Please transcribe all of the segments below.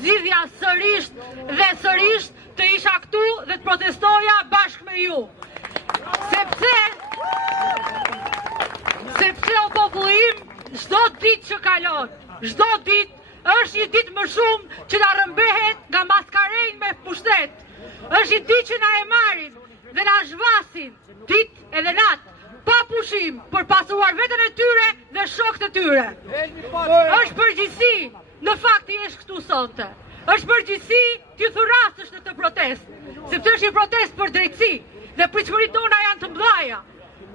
zgjidhja sërish dhe sërish të isha këtu dhe të protestoja bashkë me ju. Sepse o populli im, çdo ditë që kalon, çdo ditë është një ditë më shumë që na rëmbehet nga maskarejnë me pushtet. Është një ditë që na e marrin dhe na zhvasin ditë edhe natë, pa pushim, për pasuar veten e tyre dhe shokët e tyre. Është përgjegjësi në fakt të jesh këtu sonte. Është përgjegjësi të thurasësh në këtë protestë, sepse është një protestë për drejtësi dhe pritshmëritë tona janë të mëdha.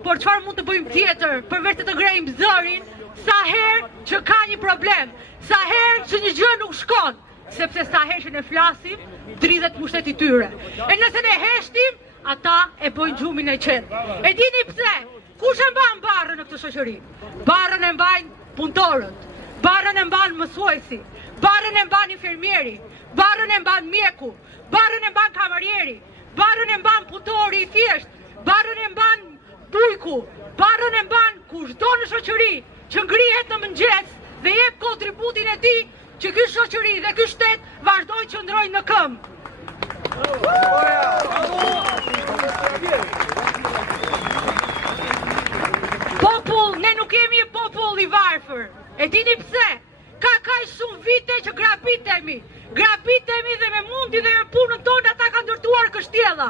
Por çfarë mund të bëjmë tjetër përveç të grejmë zërin sa herë që ka një problem, sa herë që një gjë nuk shkon, sepse sa herë që ne flasim, dridhet pushteti tyre. E nëse ne heshtim, ata e bojnë gjumin e qetë. E dini pse? Kush e mban barrën në këtë shoqëri? Barrën e mbajnë punëtorët, barrën e mban mësuesi, barrën e mban infermieri, barrën e mban mjeku, barrën e mban kamarieri, barrën e mban punëtori i thjesht, barrën e mban bujku, barrën e mban kushdo në shoqëri që ngrihet në mëngjes dhe jep kontributin e tij që ky shoqëri dhe ky shtet vazhdojnë që ndrojnë në këmbë. Popull, ne nuk jemi e popull i varfër. E dini pse? Ka kaq shumë vite që grabitemi dhe me mundi dhe me punën tonë ata kanë ndërtuar kështjella.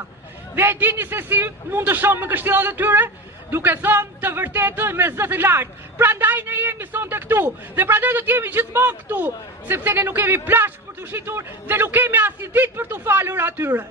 Dhe e dini se si mund të shohim me kështjellat e tyre? Duke thënë të vërtetën me zë të lartë. Prandaj ne jemi sonte këtu dhe prandaj do të jemi gjithmonë këtu, sepse ne nuk kemi plashk për të shitur dhe nuk kemi asnjë ditë për t'u falur atyre.